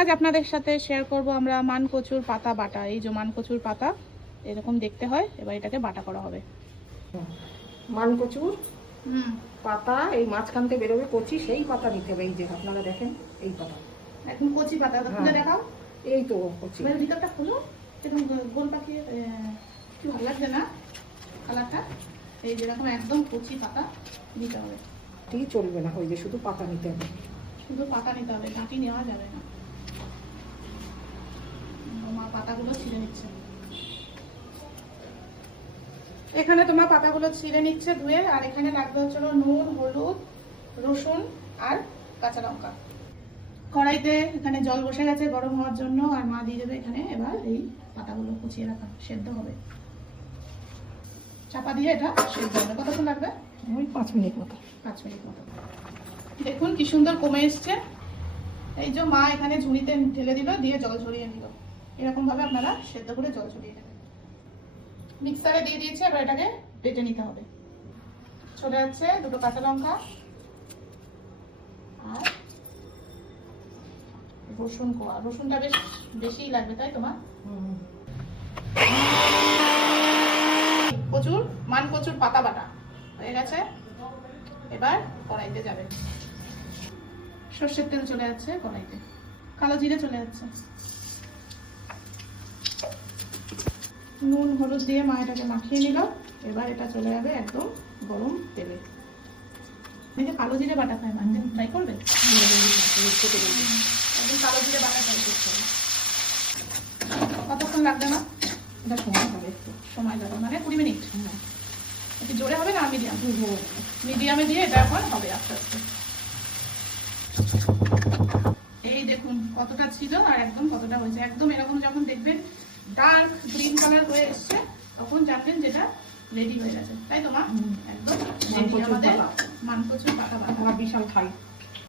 আজ আপনাদের সাথে শেয়ার করব আমরা মানকচুর পাতা বাটা। এই যে মানকচুর পাতা এরকম দেখতে হয়, এবার এটাকে বাটা করা হবে। মানকচুর পাতা এই মাঝখান থেকে বেরোবে কচি, সেই পাতা নিতে হবে। এই যে আপনারা দেখেন এই পাতা, একদম কচি পাতা খুলে দেখাও। এই তো কচি, ভিতরটা খুলো, এরকম গোল পাকিয়ে কি ভালো লাগছে না কালারটা। এই যেরকম একদম কচি পাতা নিতে হবে, ঠিক চলবে না, ওই যে শুধু পাতা নিতে হবে, শুধু পাতা নিতে হবে, ডাঁটি নেওয়া যাবে না। মা পাতাগুলো ছিঁড়ে নিচ্ছে, এখানে তোমার পাতাগুলো ছিঁড়ে নিচ্ছে ধুয়ে। আর এখানে লাগবে হচ্ছে নুন, হলুদ, রসুন আর কাঁচা লঙ্কা। কড়াইতে এখানে জল বসে গেছে গরম হওয়ার জন্য, আর মা দিয়ে দেবে এখানে এবার এই পাতাগুলো কুচিয়ে রাখা, সেদ্ধ হবে। চাপা দিয়ে এটা সেদ্ধ হবে। কতক্ষণ লাগবে? ওই 5 মিনিট মতো। 5 মিনিট মতো। দেখুন কি সুন্দর কমে এসছে। এই যে মা এখানে ঝুড়িতে ঢেলে দিল, দিয়ে জল ঝরিয়ে নিল। এরকম ভাবে আপনারা সেদ্ধ করে জল ঝরিয়ে নেবেন। মিক্সারে দিয়ে দিয়েছি, এবার এটাকে বেটে নিতে হবে। চলে যাচ্ছে 2টো কাঁচা লঙ্কা আর রসুন কোয়া। রসুনটা বেশ বেশিই লাগবে, তাই তোমার? কচুর মানকচুর পাতা বাটা হয়ে গেছে, এবার কড়াইতে যাবে। সর্ষের তেল চলে যাচ্ছে কড়াইতে, কালো জিরে চলে যাচ্ছে, নুন হলুদ দিয়ে মা এটাকে মাখিয়ে নিল। এবার এটা চলে যাবে একদম গরম তেলে। দেখে কালো জিরে বাটা খায়, মানে ট্রাই করবে? একদম কালো জিরে বাটা ট্রাই করতে হবে। কতক্ষণ লাগবে না? এটা সময় হবে, একটু সময় লাগবে মানে 20 মিনিট। একটু জোরে হবে না মিডিয়াম? মিডিয়ামে দিয়ে এটা এখন হবে আস্তে আস্তে। এই দেখুন কতটা ছিল আর একদম কতটা হয়েছে। একদম এরকম যখন দেখবেন ডার্ক গ্রিন কালার হয়ে এসছে, তখন জানবেন যেটা রেডি হয়ে গেছে, তাই তো মা? একদম রেডি আমাদের মানকচুর পাতা বাটা। বিশাল খাই।